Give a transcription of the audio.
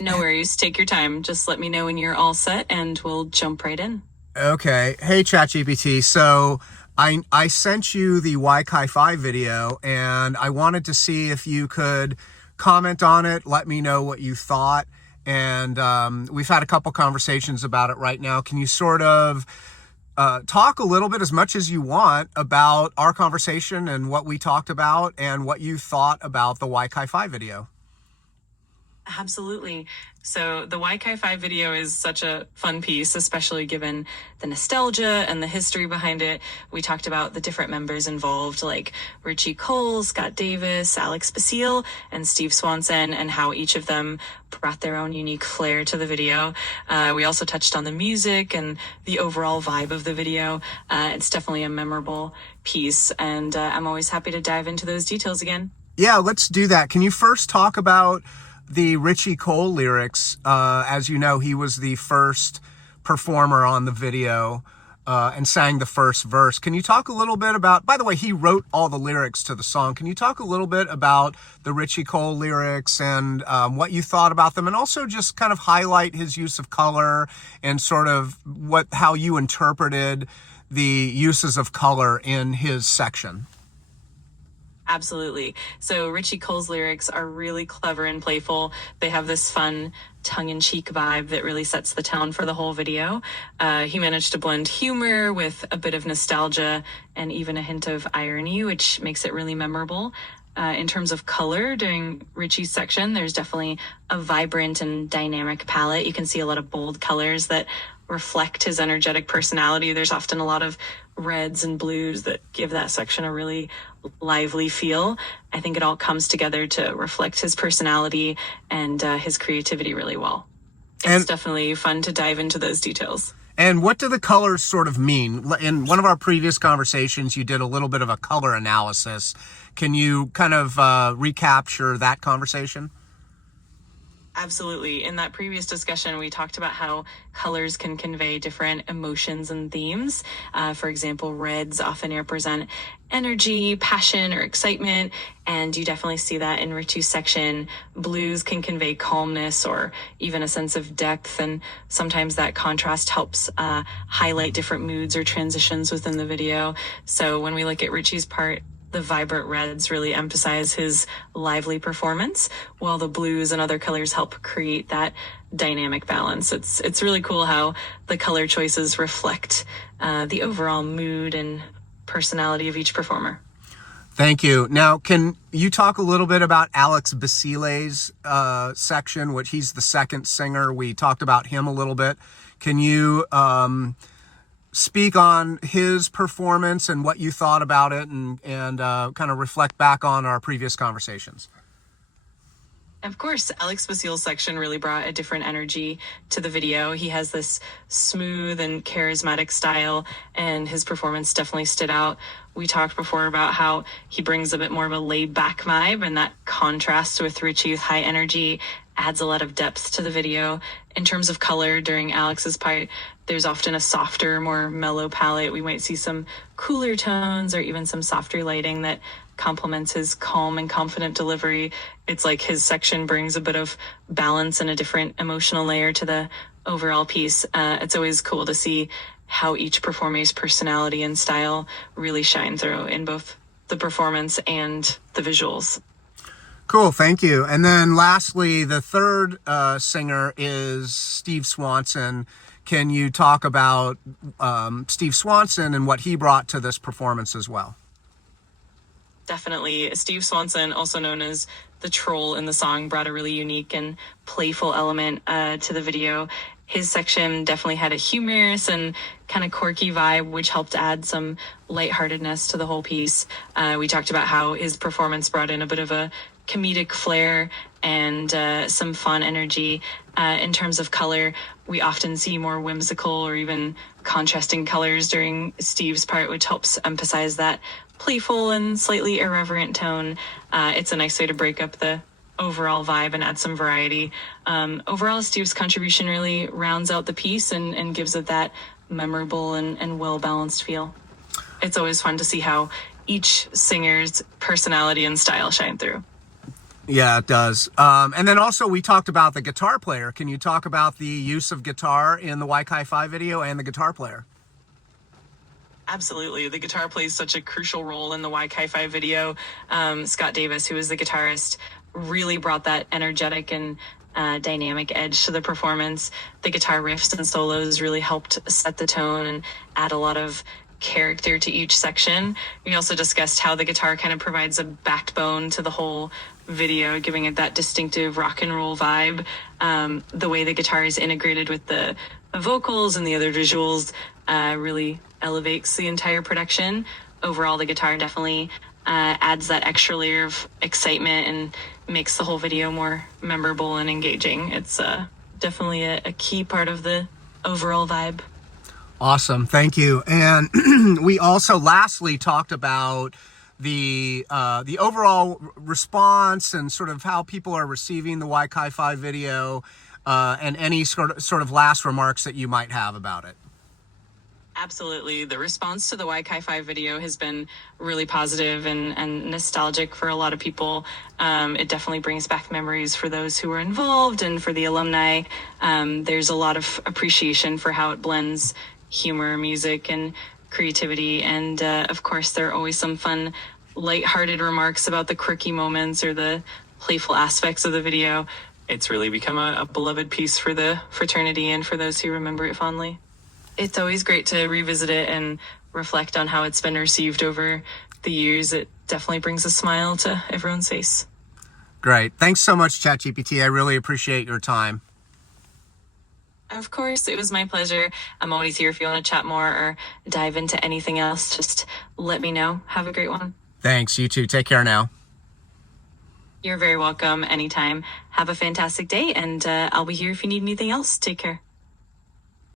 No worries. Take your time. Just let me know when you're all set and we'll jump right in. Okay. Hey, ChatGPT. So I sent you the Chi Phi video, and I wanted to see if you could comment on it, let me know what you thought. And we've had a couple conversations about it right now. Can you sort of talk a little bit, as much as you want, about our conversation and what we talked about and what you thought about the Chi Phi video? Absolutely. So the Chi Phi video is such a fun piece, especially given the nostalgia and the history behind it. We talked about the different members involved, like Richie Cole, Scott Davis, Alex Basile, and Steve Swanson, and how each of them brought their own unique flair to the video. We also touched on the music and the overall vibe of the video. It's definitely a memorable piece, and I'm always happy to dive into those details again. Yeah, let's do that. Can you first talk about the Richie Cole lyrics? As you know, he was the first performer on the video and sang the first verse. Can you talk a little bit about, by the way, he wrote all the lyrics to the song. Can you talk a little bit about the Richie Cole lyrics and what you thought about them, and also just kind of highlight his use of color and sort of how you interpreted the uses of color in his section? Absolutely. So Richie Cole's lyrics are really clever and playful. They have this fun tongue-in-cheek vibe that really sets the tone for the whole video. He managed to blend humor with a bit of nostalgia and even a hint of irony, which makes it really memorable. In terms of color, during Richie's section, there's definitely a vibrant and dynamic palette. You can see a lot of bold colors that reflect his energetic personality. There's often a lot of reds and blues that give that section a really lively feel. I think it all comes together to reflect his personality and his creativity really well. It's And definitely fun to dive into those details. And what do the colors sort of mean? In one of our previous conversations, you did a little bit of a color analysis. Can you kind of recapture that conversation? Absolutely. In that previous discussion, we talked about how colors can convey different emotions and themes. For example, reds often represent energy, passion, or excitement, and you definitely see that in Richie's section. Blues can convey calmness or even a sense of depth, and sometimes that contrast helps highlight different moods or transitions within the video. So when we look at Richie's part, the vibrant reds really emphasize his lively performance, while the blues and other colors help create that dynamic balance. It's really cool how the color choices reflect the overall mood and personality of each performer. Thank you. Now, can you talk a little bit about Alex Basile's section, which he's the second singer? We talked about him a little bit. Can you speak on his performance and what you thought about it, and kind of reflect back on our previous conversations? Of course, Alex Basile's section really brought a different energy to the video. He has this smooth and charismatic style, and his performance definitely stood out. We talked before about how he brings a bit more of a laid-back vibe, and that contrast with Richie's high energy adds a lot of depth to the video. In terms of color, during Alex's part, there's often a softer, more mellow palette. We might see some cooler tones or even some softer lighting that complements his calm and confident delivery. It's like his section brings a bit of balance and a different emotional layer to the overall piece. It's always cool to see how each performer's personality and style really shine through in both the performance and the visuals. Cool, thank you. And then lastly, the third singer is Steve Swanson. Can you talk about Steve Swanson and what he brought to this performance as well? Definitely. Steve Swanson, also known as the troll in the song, brought a really unique and playful element to the video. His section definitely had a humorous and kind of quirky vibe, which helped add some lightheartedness to the whole piece. We talked about how his performance brought in a bit of a comedic flair and some fun energy. In terms of color, we often see more whimsical or even contrasting colors during Steve's part, which helps emphasize that playful and slightly irreverent tone. It's a nice way to break up the overall vibe and add some variety. Overall, Steve's contribution really rounds out the piece and gives it that memorable and well-balanced feel. It's always fun to see how each singer's personality and style shine through. Yeah, it does. And then also we talked about the guitar player. Can you talk about the use of guitar in the Chi Phi video and the guitar player? Absolutely. The guitar plays such a crucial role in the Chi Phi video. Scott Davis, who is the guitarist, really brought that energetic and dynamic edge to the performance. The guitar riffs and solos really helped set the tone and add a lot of character to each section. We also discussed how the guitar kind of provides a backbone to the whole video, giving it that distinctive rock and roll vibe. The way the guitar is integrated with the vocals and the other visuals really elevates the entire production. Overall, the guitar definitely adds that extra layer of excitement and makes the whole video more memorable and engaging. It's definitely a key part of the overall vibe. Awesome, thank you. And we also lastly talked about the overall response and sort of how people are receiving the Chi Phi video, and any sort of last remarks that you might have about it. Absolutely. The response to the Chi Phi video has been really positive and nostalgic for a lot of people. It definitely brings back memories for those who were involved and for the alumni. There's a lot of appreciation for how it blends humor, music, and creativity. And of course, there are always some fun, lighthearted remarks about the quirky moments or the playful aspects of the video. It's really become a beloved piece for the fraternity and for those who remember it fondly. It's always great to revisit it and reflect on how it's been received over the years. It definitely brings a smile to everyone's face. Great. Thanks so much, ChatGPT. I really appreciate your time. Of course, it was my pleasure. I'm always here if you want to chat more or dive into anything else. Just let me know. Have a great one. Thanks. You too. Take care now. You're very welcome anytime. Have a fantastic day, and I'll be here if you need anything else. Take care.